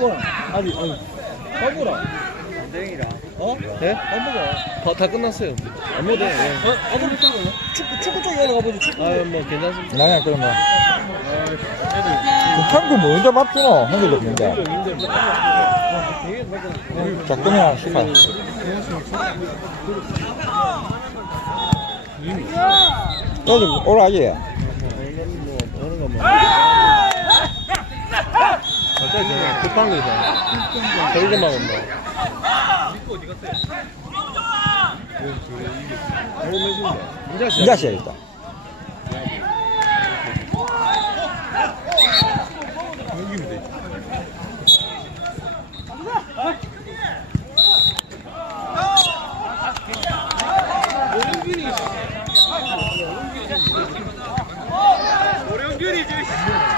봐봐. 아니, 아니. 봐보라. 어? 네? 봐보자. 다, 다 끝났어요 안 못해 네. 어? 아무리 축구, 축구 쪽에 올라가 보자. 축구. 아 뭐 괜찮습니다 나야 그러면 애들 한국 뭐 혼자 밥 주노? 한국도 없는데 힘들 적금이야 시파 여기 오라지 갑 자기 그냥 급한 거잖아 저희들만 온다. 이 자식이야 일단. 김정옥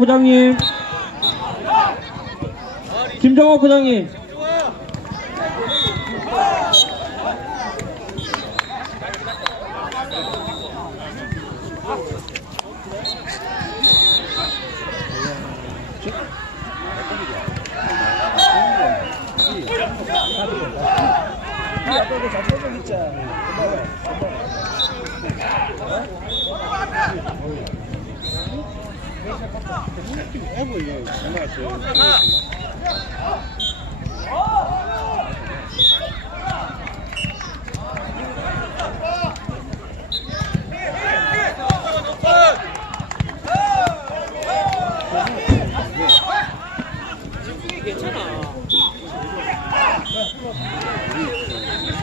부장님. 김정옥 부장님.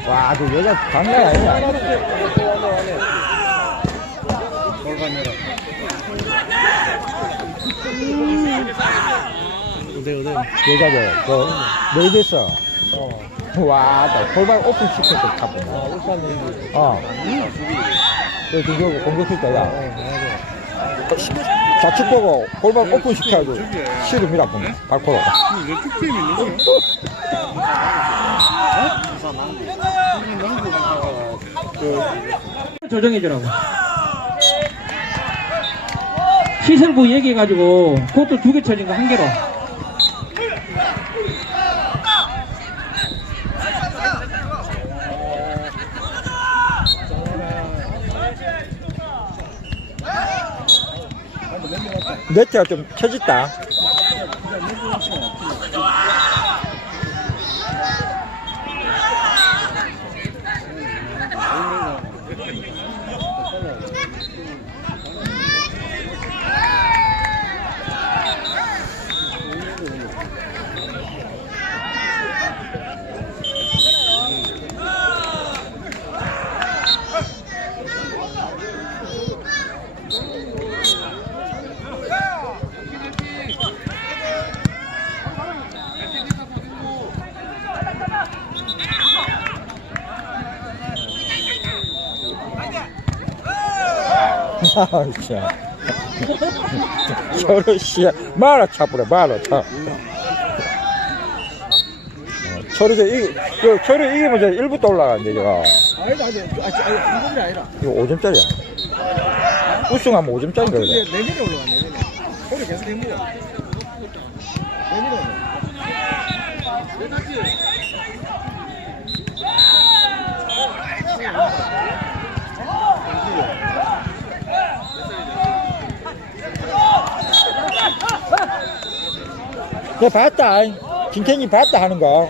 와 저 여자 장난 아니야. 어때 어때? 여자들 저 너희들 있어? 와 나 골반 오픈 시켜서 가보네 어 저 저거 공격할 거야 좌측 보고 골반 오픈 시켜가지고 시를 밀어보네 발코로 왜 축제임 있는 거야? 조정해주라고. 시설부 얘기해가지고 그것도 두 개 쳐진 거 한 개로. 네트가 좀 켜졌다 참. 저런 씨 말아 차부래 말아 차. 어, 저를 이 그, 저를 이기면 저 1부터 올라가는데 제가 아니다, 아니다. 아니, 아니, 한국이 아니라. 이거 5점짜리야. 우승하면 5점짜리인가 그래. 이제 내년에 올라가, 내년에. 올해 계속 행보야. 내년에 올라가. 내 봤다. 김태희 봤다 하는 거.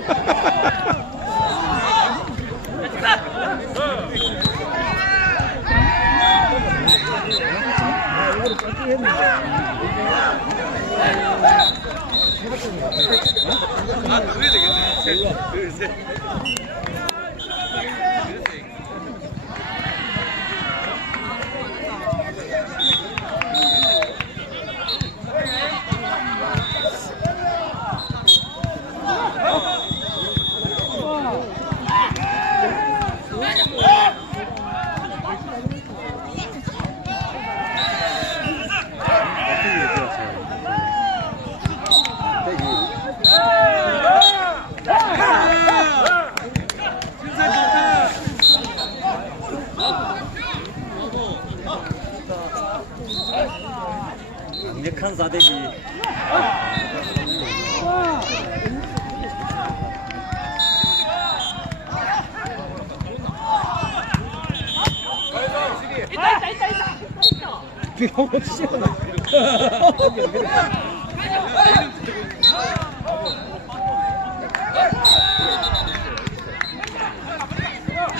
비오고 치잖아.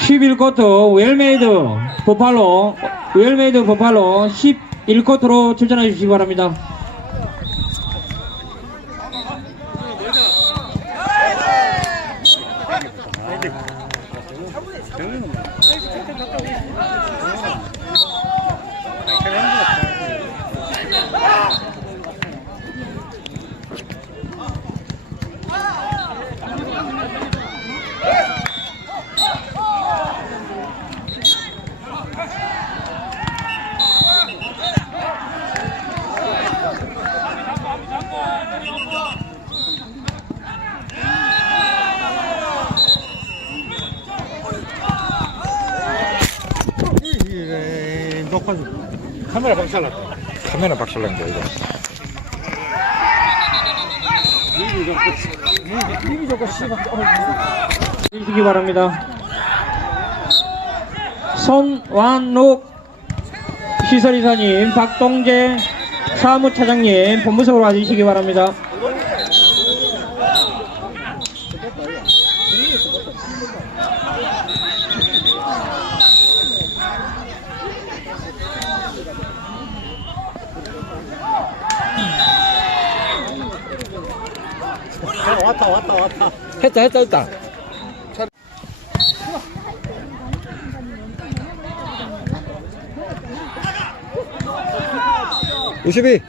11코트 웰메이드 버팔로 웰메이드 버팔로 11코트로 출전해 주시기 바랍니다. 거 이거. 힘이 좋고 씨발. 주시기 바랍니다. 손완록 시설이사님, 박동재 사무차장님 본부석으로 와주시기 바랍니다. 왔다, 왔다, 왔다. 했다 했다 했다. 우십이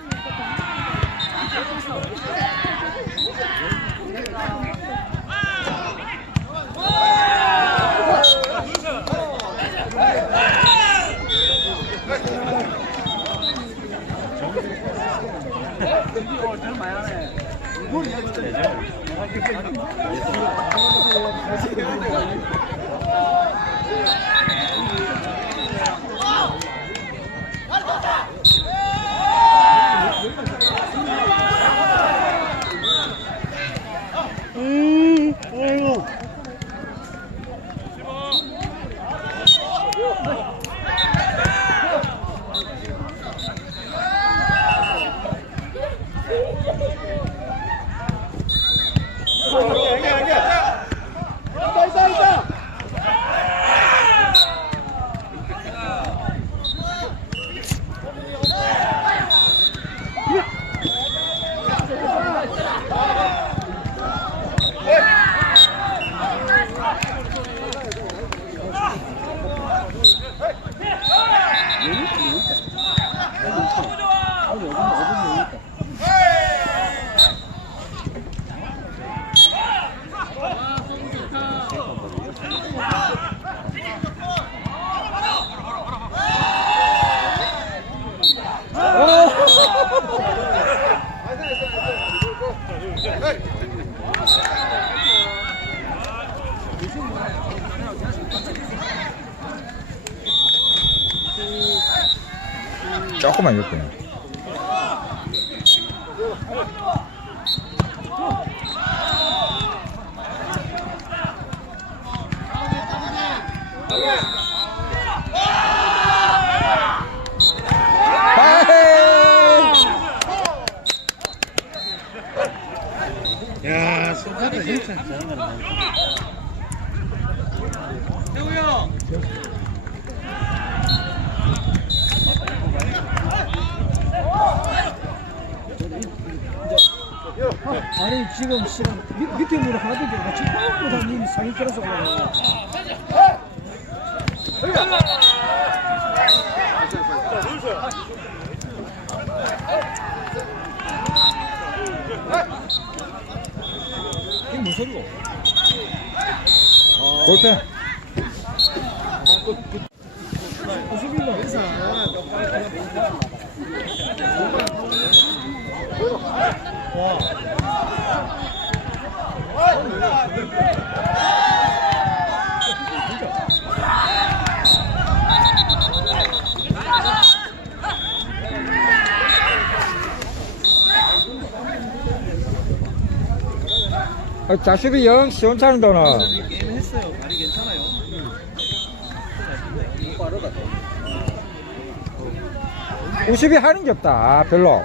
야, 스파드 진짜 잘한다. 아니 지금 시간 밑, 밑에 물어 하도 지금 파워보다 님 상위 끌어서 올라가 이게 무슨 소리고? 볼펜. 무슨일로 인사 아, 자식이 영 시원찮은데, 너. 게임 했어요 발이 괜찮아요 우습이 하는 게 없다, 별로.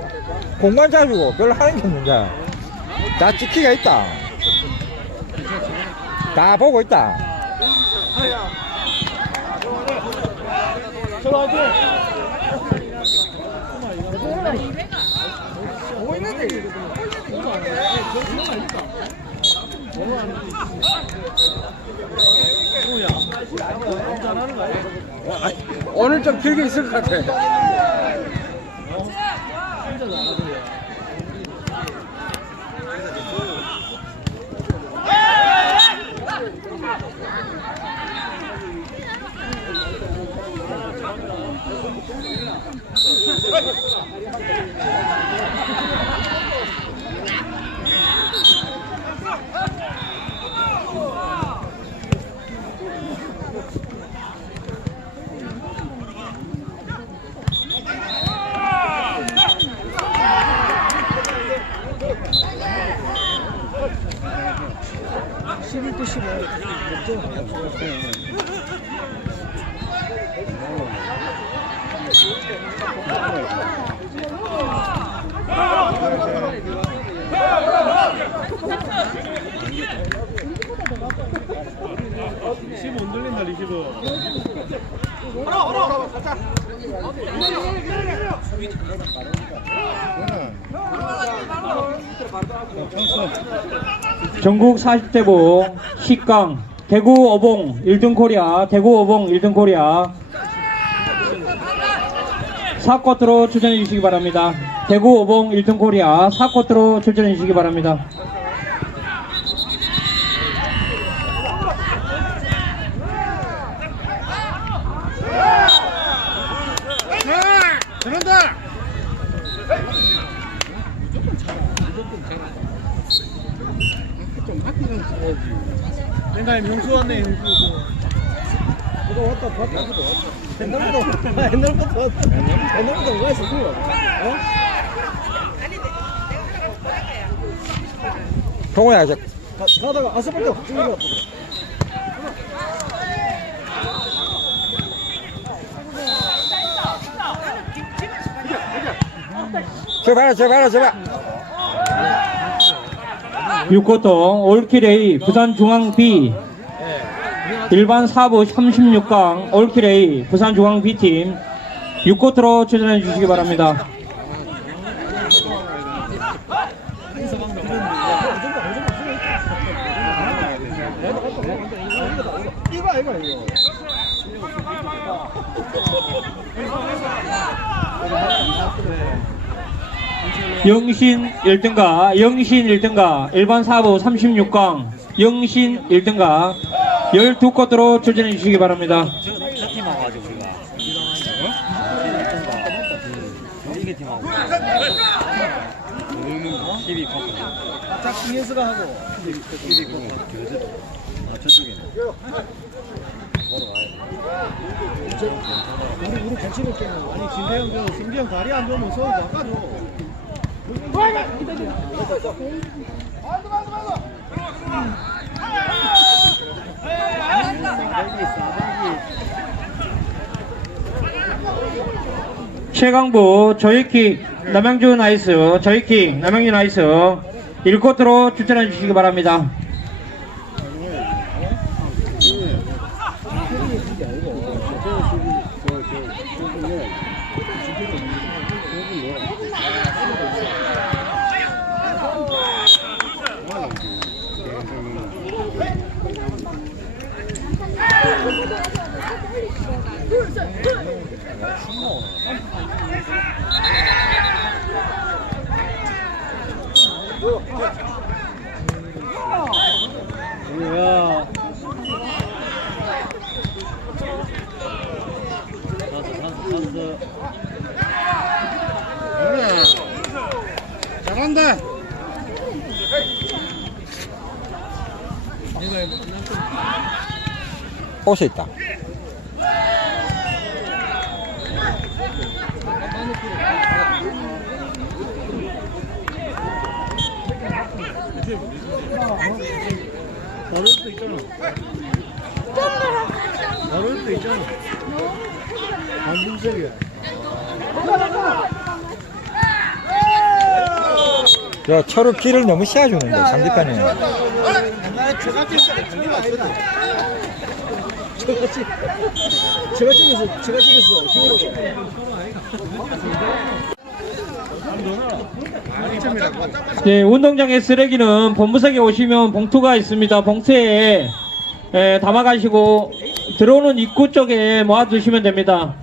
공만 잡이고 별로 하는 게 없는데. 다 찍기가 있다. 다 보고 있다. 오늘 좀 길게 있을 것 같아. 십일 대 십오 리시브 흔들린다, 리시브. 전국 40대부 10강 대구 어봉 1등 코리아 대구 어봉 1등 코리아 4코트로 출전해 주시기 바랍니다. 대구 어봉 1등 코리아 4코트로 출전해 주시기 바랍니다. 좀 바뀌는 거지. 옛날에 명수 왔네, 명수. 그거 왔다 봤다 옛날부터 아, 옛날부터 왔다 옛날부터 뭐가 있어 그거 어? 동호야, 이제 가, 가다가 아스팔트 확저 봐라, 저 봐라, 저 봐. 6코트 올킬 A 부산중앙 B 일반 4부 36강 올킬 A 부산중앙 B팀 6코트로 출전해 주시기 바랍니다. 이거 아이가 이거 영신 1등가, 영신 1등가, 일반 4부 36강, 영신 1등가, 12코트로 출전해 주시기 바랍니다. 우리 우리 같이 먹게 아니 진대형 저 승재형 다리 안 좋으면 서울 나가줘 최강부 조이킥 남양주 나이스 조이킥 남양주 나이스. 1코트로 추천해 주시기 바랍니다 뭐야 잘한다. 옷에 있다. 버릴 수 있잖아 버릴 수 있잖아 야 야, 철을 길을 너무 씌워주는데, 아니다. 처갓집. 처갓집에서, 처갓집에서 히어로가. 네, 운동장의 쓰레기는 본부석에 오시면 봉투가 있습니다. 봉투에 에, 담아가시고 들어오는 입구 쪽에 모아두시면 됩니다.